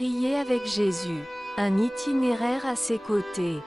Prier avec Jésus, un itinéraire à ses côtés.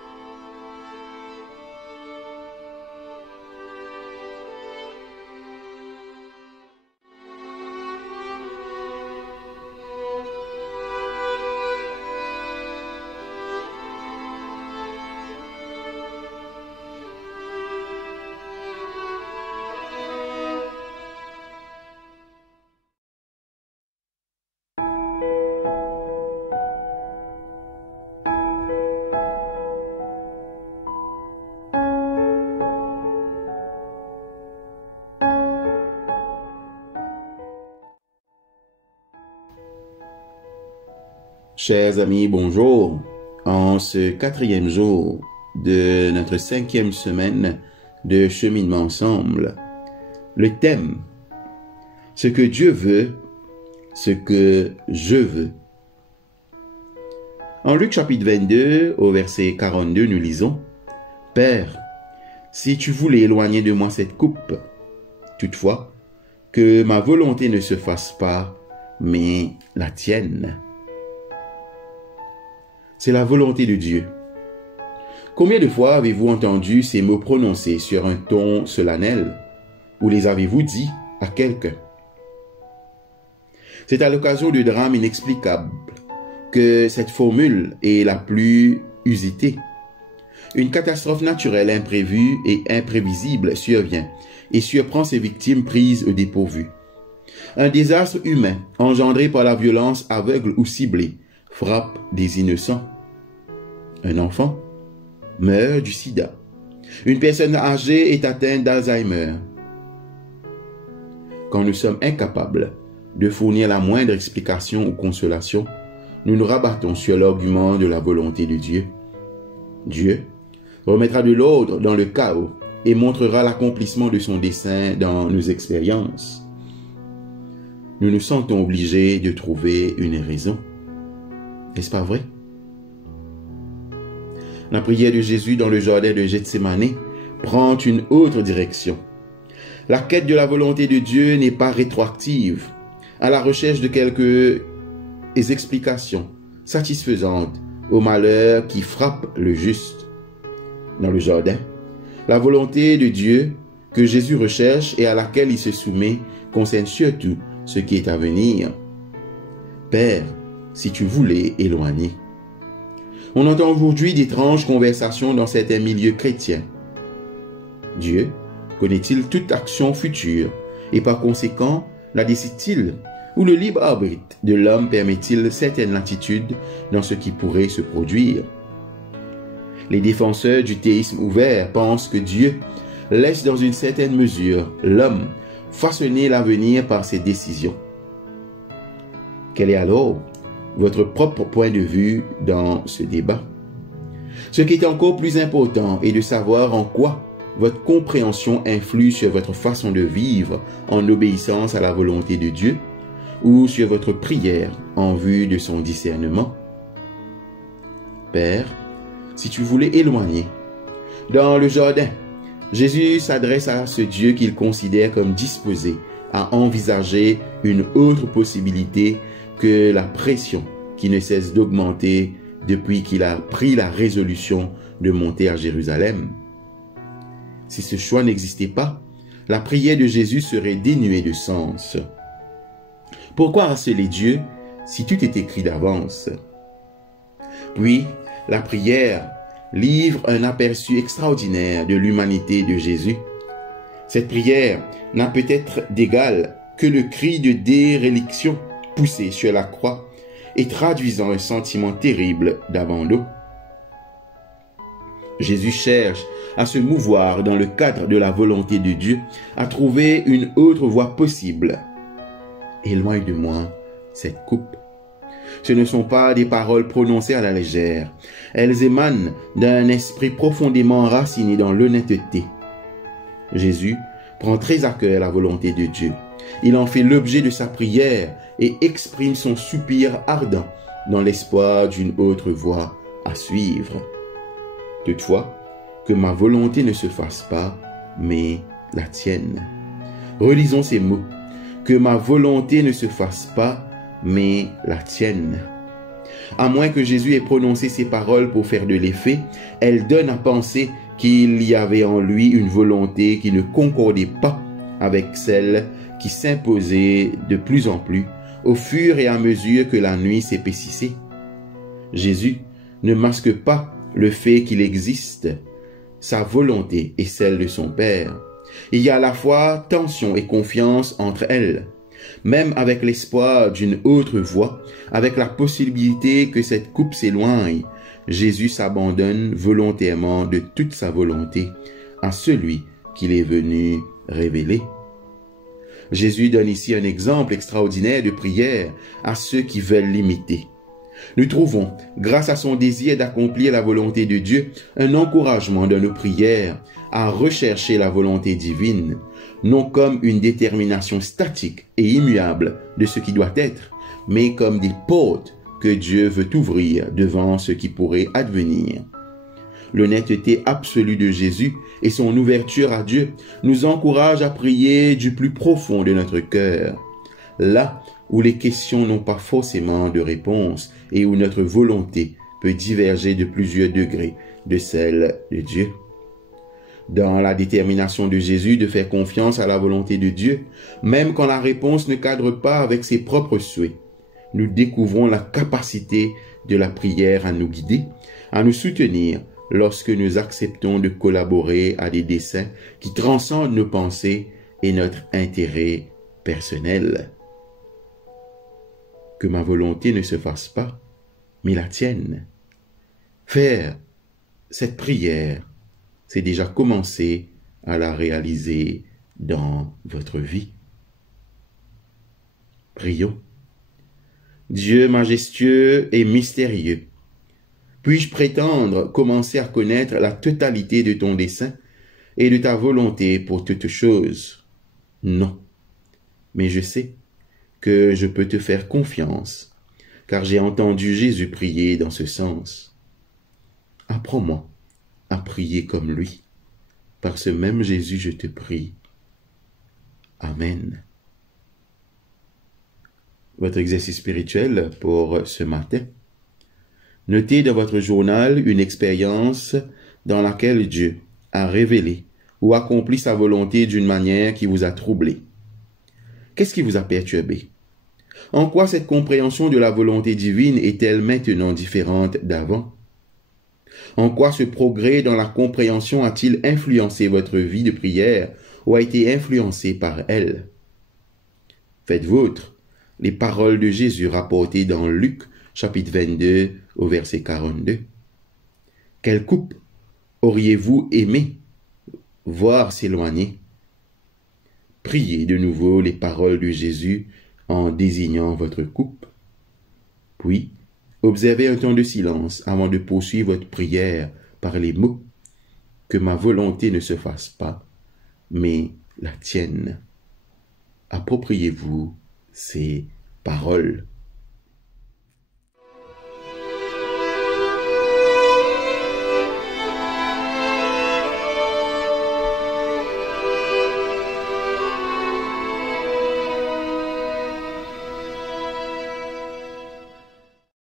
Chers amis, bonjour. En ce 4e jour de notre 5e semaine de cheminement ensemble, le thème, ce que Dieu veut, ce que je veux. En Luc chapitre 22, au verset 42, nous lisons, « Père, si tu voulais éloigner de moi cette coupe, toutefois, que ma volonté ne se fasse pas, mais la tienne. » C'est la volonté de Dieu. Combien de fois avez-vous entendu ces mots prononcés sur un ton solennel, ou les avez-vous dit à quelqu'un? C'est à l'occasion de drames inexplicables que cette formule est la plus usitée. Une catastrophe naturelle imprévue et imprévisible survient et surprend ses victimes prises au dépourvu. Un désastre humain engendré par la violence aveugle ou ciblée frappe des innocents. Un enfant meurt du sida. Une personne âgée est atteinte d'Alzheimer. Quand nous sommes incapables de fournir la moindre explication ou consolation, nous nous rabattons sur l'argument de la volonté de Dieu. Dieu remettra de l'ordre dans le chaos et montrera l'accomplissement de son dessein dans nos expériences. Nous nous sentons obligés de trouver une raison. N'est-ce pas vrai? La prière de Jésus dans le jardin de Gethsémani prend une autre direction. La quête de la volonté de Dieu n'est pas rétroactive, à la recherche de quelques explications satisfaisantes au malheur qui frappe le juste. Dans le jardin, la volonté de Dieu que Jésus recherche et à laquelle il se soumet concerne surtout ce qui est à venir. Père, si tu voulais éloigner. On entend aujourd'hui d'étranges conversations dans certains milieux chrétiens. Dieu connaît-il toute action future et par conséquent la décide-t-il ou le libre arbitre de l'homme permet-il certaines latitudes dans ce qui pourrait se produire? Les défenseurs du théisme ouvert pensent que Dieu laisse dans une certaine mesure l'homme façonner l'avenir par ses décisions. Quel est alors votre propre point de vue dans ce débat? Ce qui est encore plus important est de savoir en quoi votre compréhension influe sur votre façon de vivre en obéissance à la volonté de Dieu ou sur votre prière en vue de son discernement. Père, si tu voulais éloigner. Dans le jardin, Jésus s'adresse à ce Dieu qu'il considère comme disposé à envisager une autre possibilité que la pression qui ne cesse d'augmenter depuis qu'il a pris la résolution de monter à Jérusalem. Si ce choix n'existait pas, la prière de Jésus serait dénuée de sens. Pourquoi harceler Dieu si tout est écrit d'avance? Puis, la prière livre un aperçu extraordinaire de l'humanité de Jésus. Cette prière n'a peut-être d'égal que le cri de déréliction poussé sur la croix et traduisant un sentiment terrible d'abandon. Jésus cherche à se mouvoir dans le cadre de la volonté de Dieu, à trouver une autre voie possible. Éloigne de moi cette coupe. Ce ne sont pas des paroles prononcées à la légère. Elles émanent d'un esprit profondément enraciné dans l'honnêteté. Jésus prend très à cœur la volonté de Dieu. Il en fait l'objet de sa prière et exprime son soupir ardent dans l'espoir d'une autre voie à suivre. Toutefois, que ma volonté ne se fasse pas, mais la tienne. Relisons ces mots. Que ma volonté ne se fasse pas, mais la tienne. À moins que Jésus ait prononcé ces paroles pour faire de l'effet, elles donnent à penser qu'il y avait en lui une volonté qui ne concordait pas avec celle qui s'imposait de plus en plus au fur et à mesure que la nuit s'épaississait. Jésus ne masque pas le fait qu'il existe sa volonté et celle de son Père. Il y a à la fois tension et confiance entre elles, même avec l'espoir d'une autre voie, avec la possibilité que cette coupe s'éloigne. Jésus s'abandonne volontairement de toute sa volonté à celui qu'il est venu révéler. Jésus donne ici un exemple extraordinaire de prière à ceux qui veulent l'imiter. Nous trouvons, grâce à son désir d'accomplir la volonté de Dieu, un encouragement dans nos prières à rechercher la volonté divine, non comme une détermination statique et immuable de ce qui doit être, mais comme des portes que Dieu veut ouvrir devant ce qui pourrait advenir. L'honnêteté absolue de Jésus et son ouverture à Dieu nous encouragent à prier du plus profond de notre cœur, là où les questions n'ont pas forcément de réponse et où notre volonté peut diverger de plusieurs degrés de celle de Dieu. Dans la détermination de Jésus de faire confiance à la volonté de Dieu, même quand la réponse ne cadre pas avec ses propres souhaits, nous découvrons la capacité de la prière à nous guider, à nous soutenir lorsque nous acceptons de collaborer à des desseins qui transcendent nos pensées et notre intérêt personnel. Que ma volonté ne se fasse pas, mais la tienne. Faire cette prière, c'est déjà commencer à la réaliser dans votre vie. Prions. Dieu majestueux et mystérieux, puis-je prétendre commencer à connaître la totalité de ton dessein et de ta volonté pour toutes choses? Non, mais je sais que je peux te faire confiance, car j'ai entendu Jésus prier dans ce sens. Apprends-moi à prier comme lui. Par ce même Jésus, je te prie. Amen. Votre exercice spirituel pour ce matin. Notez dans votre journal une expérience dans laquelle Dieu a révélé ou accompli sa volonté d'une manière qui vous a troublé. Qu'est-ce qui vous a perturbé? En quoi cette compréhension de la volonté divine est-elle maintenant différente d'avant? En quoi ce progrès dans la compréhension a-t-il influencé votre vie de prière ou a été influencé par elle? Faites vôtre les paroles de Jésus rapportées dans Luc, chapitre 22, au verset 42. Quelle coupe auriez-vous aimé voir s'éloigner? Priez de nouveau les paroles de Jésus en désignant votre coupe. Puis, observez un temps de silence avant de poursuivre votre prière par les mots « Que ma volonté ne se fasse pas, mais la tienne ». Appropriez-vous ces paroles.